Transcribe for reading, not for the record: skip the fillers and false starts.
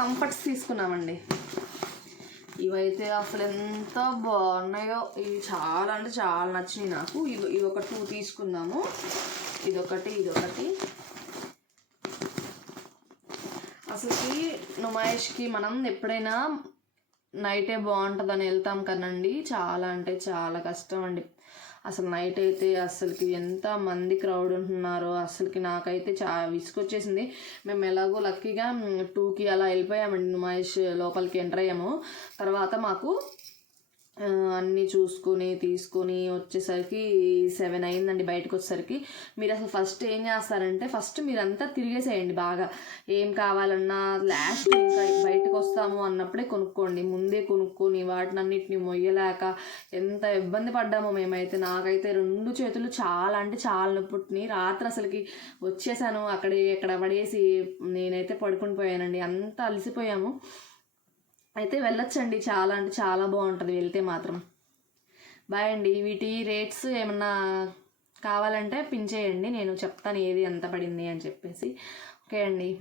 Comforts తీసుకున్నామండి. ఇవైతే అసలు ఎంత బాగున్నాయో, ఇవి చాలా అంటే చాలా నచ్చినాయి నాకు. ఇవి ఒక 2 తీసుకున్నాము, ఇదొకటి. అసలుకి నుమాయిష్కి మనం ఎప్పుడైనా నైటే బాగుంటుందని వెళ్తాం కదండి, చాలా అంటే చాలా కష్టం అండి. అసలు నైట్ అయితే అసలుకి ఎంత మంది క్రౌడ్ ఉంటున్నారో అసలుకి నాకైతే విసుకొచ్చేసింది. మేము ఎలాగో లక్కీగా 2కి అలా వెళ్ళిపోయామండి, నుమాయిష్ లోపలికి ఎంటర్ అయ్యాము. తర్వాత మాకు అన్నీ చూసుకొని తీసుకొని వచ్చేసరికి 7 అయిందండి బయటకు వచ్చేసరికి. మీరు అసలు ఫస్ట్ ఏం చేస్తారంటే, ఫస్ట్ మీరంతా తిరిగేసేయండి బాగా. ఏం కావాలన్నా లాస్ట్ ఇంకా బయటకు వస్తాము అన్నప్పుడే కొనుక్కోండి. ముందే కొనుక్కొని వాటినన్నిటిని మొయ్యలేక ఎంత ఇబ్బంది పడ్డామో మేమైతే. నాకైతే 2 చేతులు చాలా అంటే చాలా నొప్పుట్టినాయి. రాత్రి అసలుకి వచ్చేసాను, ఎక్కడ పడేసి నేనైతే పడుకుని పోయానండి, అంత అలసిపోయాము. అయితే వెళ్ళొచ్చండి, చాలా అంటే చాలా బాగుంటుంది వెళ్తే మాత్రం. బాయ్ అండి. వీటి రేట్స్ ఏమన్నా కావాలంటే పిన్ చేయండి, నేను చెప్తాను ఏది ఎంత పడింది అని చెప్పేసి. ఓకే అండి.